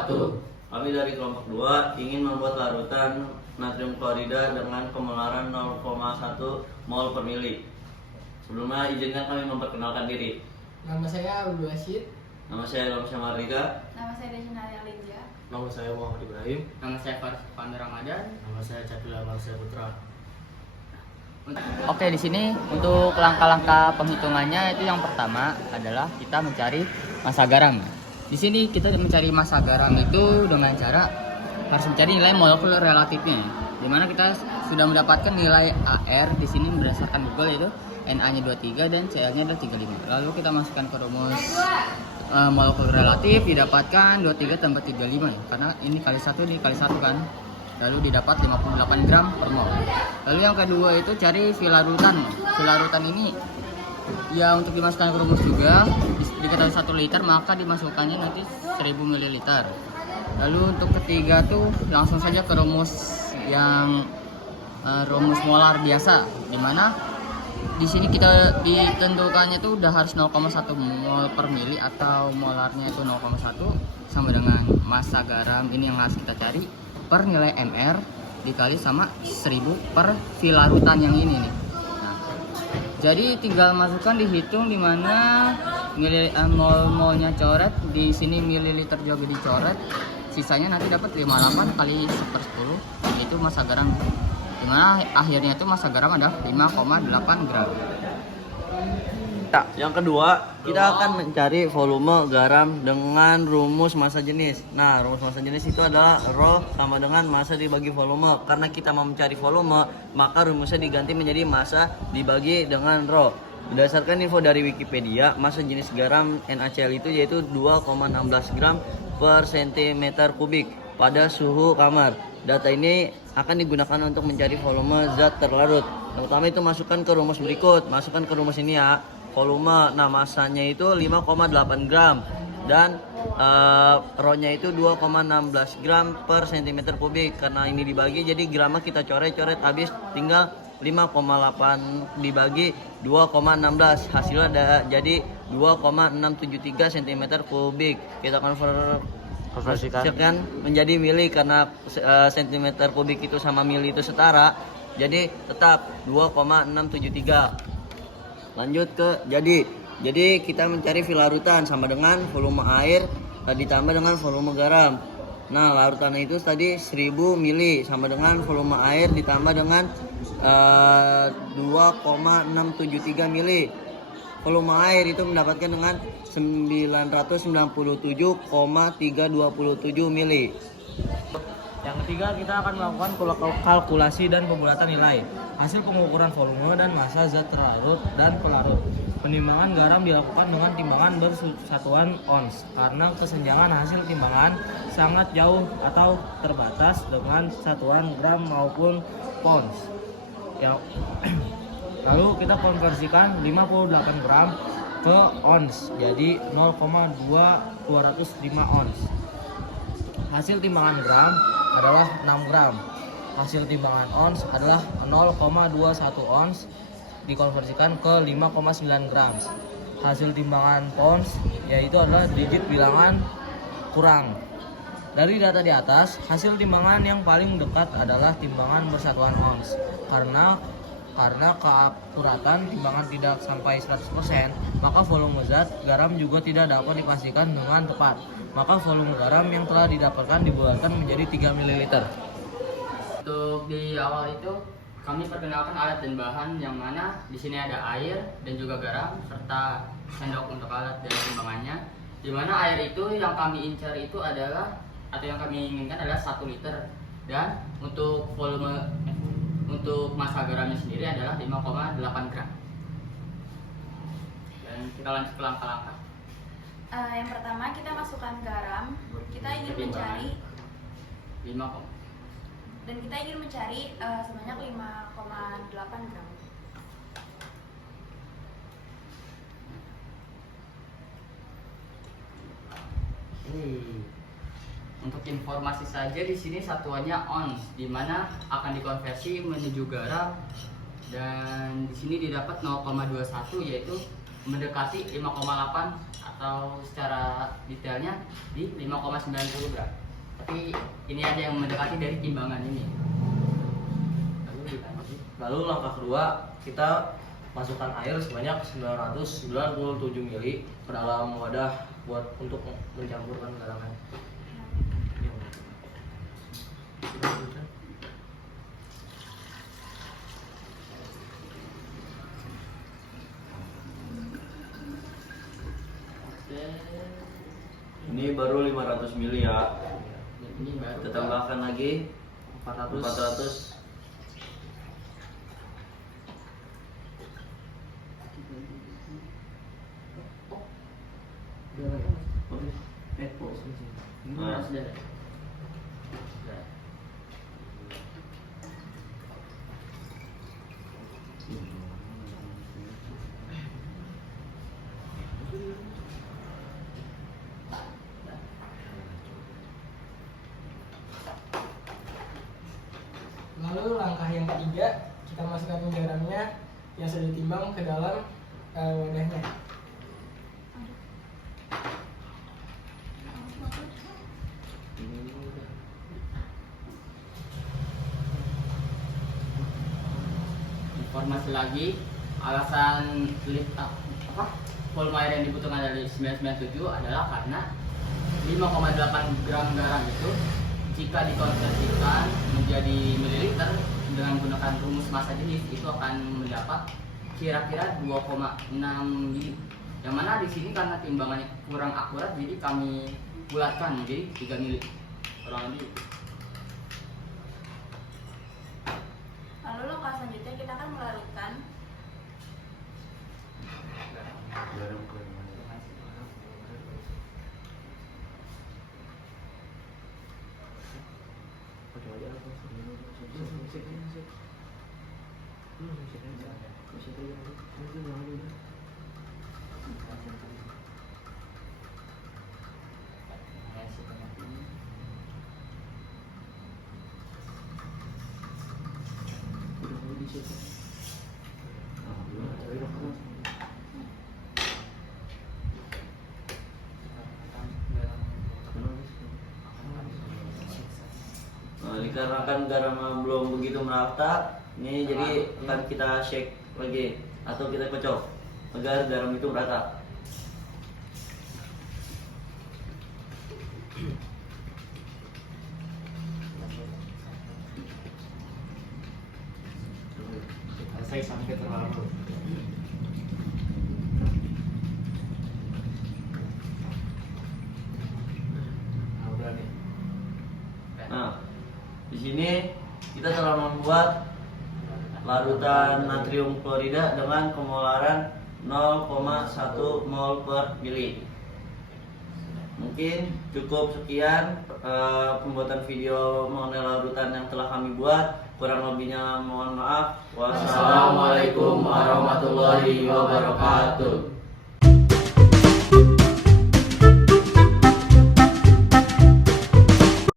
wabarakatuh. Kami dari kelompok 2 ingin membuat larutan natrium klorida dengan kemolaran 0,1 mol per mili. Sebelumnya izinkan kami memperkenalkan diri. Nama saya Abdul Rashid. Nama saya Ilham Syamardika. Nama saya Desina Alinja. Nama saya Muhammad Ibrahim. Nama saya Fanda Ramadan. Nama saya Capila Marsya Putra. Oke, di sini untuk langkah-langkah penghitungannya itu yang pertama adalah kita mencari massa garam. Di sini kita mencari massa garam itu dengan cara harus mencari nilai molekul relatifnya. Di mana kita sudah mendapatkan nilai AR di sini berdasarkan Google yaitu Na-nya 23 dan Cl-nya adalah 35. Lalu kita masukkan ke rumus molekul relatif, didapatkan 23 tambah 35 ya. Karena ini kali 1 ini kali 1 kan. Lalu didapat 58 gram per mol. Lalu yang kedua itu cari filarutan. Filarutan ini ya untuk dimasukkan ke rumus juga diketahui 1 liter maka dimasukkannya nanti 1000 ml. Lalu untuk ketiga tuh langsung saja ke rumus yang rumus molar biasa, dimana di sini kita ditentukannya tuh udah harus 0,1 mol per mili atau molarnya itu 0,1 sama dengan massa garam ini yang harus kita cari per nilai MR dikali sama 1000 per filarutan yang ini nih. Nah, jadi tinggal masukkan dihitung di mana mol-molnya coret, di sini mililiter juga dicoret. Sisanya nanti dapat 58 kali 1/10 itu massa garam. Dimana akhirnya itu massa garam adalah 5,8 gram. Yang kedua, kita akan mencari volume garam dengan rumus massa jenis. Nah, rumus massa jenis itu adalah Rho sama dengan massa dibagi volume. Karena kita mau mencari volume, maka rumusnya diganti menjadi massa dibagi dengan Rho. Berdasarkan info dari Wikipedia, massa jenis garam NaCl itu yaitu 2,16 gram per cm kubik pada suhu kamar. Data ini akan digunakan untuk mencari volume zat terlarut. Yang pertama itu masukkan ke rumus berikut. Masukkan ke rumus ini ya. Volume, nah massanya itu 5,8 gram dan Rho-nya itu 2,16 gram per cm kubik. Karena ini dibagi jadi gramnya kita coret-coret habis, tinggal 5,8 dibagi 2,16 hasilnya ada jadi 2,673 cm kubik. Kita konversikan menjadi mili karena cm kubik itu sama mili itu setara, jadi tetap 2,673. Lanjut ke jadi kita mencari filarutan sama dengan volume air ditambah dengan volume garam. Nah, larutannya itu tadi 1000 mili sama dengan volume air ditambah dengan 2,673 mili. Volume air itu mendapatkan dengan 997,327 mili. Yang ketiga, kita akan melakukan kalkulasi dan pembulatan nilai hasil pengukuran volume dan massa zat terlarut dan pelarut. Penimbangan garam dilakukan dengan timbangan bersatuan ons karena kesenjangan hasil timbangan sangat jauh atau terbatas dengan satuan gram maupun pounds. Lalu kita konversikan 58 gram ke ons jadi 0,205 ons. Hasil timbangan gram adalah 6 gram. Hasil timbangan ons adalah 0,21 ons dikonversikan ke 5,9 gram. Hasil timbangan pounds yaitu adalah digit bilangan kurang. Dari data di atas, hasil timbangan yang paling dekat adalah timbangan bersatuan ons. Karena keakuratan timbangan tidak sampai 100%, maka volume zat garam juga tidak dapat dipastikan dengan tepat. Maka volume garam yang telah didapatkan dibulatkan menjadi 3 ml. Untuk di awal itu kami perkenalkan alat dan bahan yang mana di sini ada air dan juga garam serta sendok untuk alat dan timbangannya. Di mana air itu yang kami incar itu adalah atau yang kami inginkan adalah 1 liter dan untuk volume untuk massa garamnya sendiri adalah 5,8 gram. Dan kita lanjut ke langkah-langkah. Yang pertama kita masukkan garam. Kita ingin mencari 5, dan kita ingin mencari sebanyak 5,8 gram. Untuk informasi saja di sini satuannya ons, di mana akan dikonversi menuju garam dan di sini didapat 0,21 yaitu mendekati 5,8 atau secara detailnya di 5,90 gram. Tapi ini aja yang mendekati dari timbangan ini. Lalu langkah kedua, kita masukkan air sebanyak 997 ml ke dalam wadah untuk mencampurkan garamnya. Ini baru 500 ml ya. Ini baru Kita tambahkan lagi 400. 400. Nah, sudah. Lalu langkah yang ketiga, kita masukkan garamnya yang sudah ditimbang ke dalam wadahnya. Informasi lagi, alasan volume air yang dibutuhkan dari 997 adalah karena 5,8 gram garam itu jika dikonversikan menjadi mililiter dengan menggunakan rumus massa jenis itu akan mendapat kira-kira 2,6 mili. Yang mana di sini karena timbangannya kurang akurat, jadi kami bulatkan menjadi 3 mili kurang lebih. Lalu langkah selanjutnya kita akan melarutkan Nah, dikarenakan garamnya belum begitu merata, ini jadi akan kita shake lagi atau kita kocok agar garam itu merata. Saya sampai terlalu. Nah, di sini kita telah membuat larutan natrium klorida dengan kemolaran 0,1 mol per mili. Mungkin cukup sekian pembuatan video mengenai larutan yang telah kami buat. Kurang lebihnya mohon maaf. Wassalamualaikum warahmatullahi wabarakatuh.